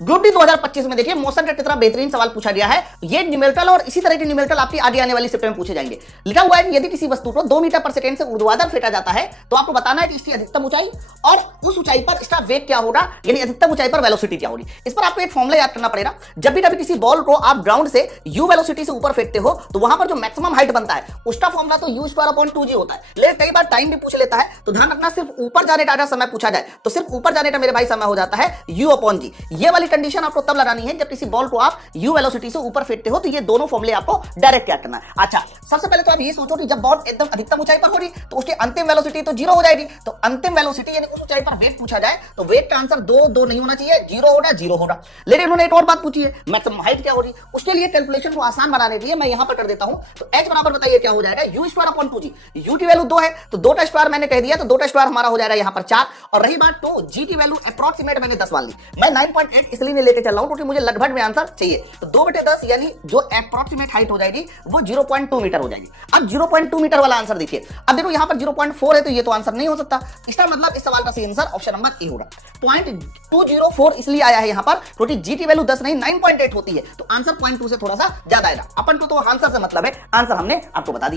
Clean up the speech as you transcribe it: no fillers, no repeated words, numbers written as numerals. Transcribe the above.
Group D 2025 में देखिए motion rate की तरह बेहतरीन सवाल पूछा गया है। ये न्यूमेरिकल और इसी तरह के न्यूमेरिकल आपकी आगे आने वाली शिफ्ट में पूछे जाएंगे। लिखा हुआ है कि यदि किसी वस्तु को 2 मीटर पर सेकंड से ऊर्ध्वाधर फेंका जाता है तो आपको बताना है कि इसकी अधिकतम ऊंचाई और उस ऊंचाई पर इसका वेग क्या होगा, यानी अधिकतम ऊंचाई पर वेलोसिटी क्या होगी। इस पर आपको एक फॉर्मूला याद करना पड़ेगा। जब भी कभी किसी बॉल को आप ग्राउंड से u वेलोसिटी से ऊपर फेंकते हो तो वहां पर जो मैक्सिमम हाइट बनता है उसका फॉर्मूला तो u²/2g होता है। लेकिन कई बार टाइम भी पूछ लेता है, तो ध्यान रखना सिर्फ ऊपर जाने का अगर समय पूछा जाए तो सिर्फ ऊपर जाने का मेरे भाई समय हो जाता है u/g। ये वाली कंडीशन आपको तब लगानी है जब किसी बॉल को आप u वेलोसिटी से ऊपर फेंकते हो, तो ये दोनों फॉर्मूले आपको डायरेक्ट याद करना है। अच्छा, सबसे पहले तो आप ये सोचो कि जब बॉल एकदम अधिकतम ऊंचाई पर होगी तो उसकी अंतिम वेलोसिटी तो 0 हो जाएगी। तो अंतिम वेलोसिटी यानी उस ऊंचाई पर वेग पूछा जाए तो वेग का आंसर 2 नहीं होना चाहिए, 0 होगा। लेकिन उन्होंने एक और बात पूछी है, मैक्सिमम हाइट क्या होगी। उसके लिए कैलकुलेशन को आसान बनाने के लिए मैं यहां पर कर देता हूं। तो h बराबर बताइए क्या हो जाएगा, u²/2g। u की वैल्यू 2 है तो 2 का स्क्वायर मैंने कह दिया, तो 2 का स्क्वायर हमारा हो जाएगा यहां पर 4। और रही बात तो g की वैल्यू अप्रॉक्सीमेट मैंने 10 मान ली। मैं 9.8 इसलिए नहीं लेके चल रहा हूं क्योंकि मुझे लगभग में आंसर चाहिए। तो 2/10 यानी जो अप्रॉक्सीमेट हाइट हो जाएगी वो 0.2 मीटर हो जाएगी। अब 0.2 मीटर वाला आंसर देखिए। अब देखो यहां पर 0.4 है तो ये तो आंसर नहीं हो सकता। इसका मतलब इस सवाल का सही आंसर ऑप्शन नंबर ए होगा। 0.204 इसलिए आया है यहां पर क्योंकि g की वैल्यू 10 नहीं 9.8 होती है, तो आंसर 0.2 से थोड़ा सा ज्यादा आएगा। अपन को तो आंसर से मतलब है, आंसर हमने आपको बता दिया।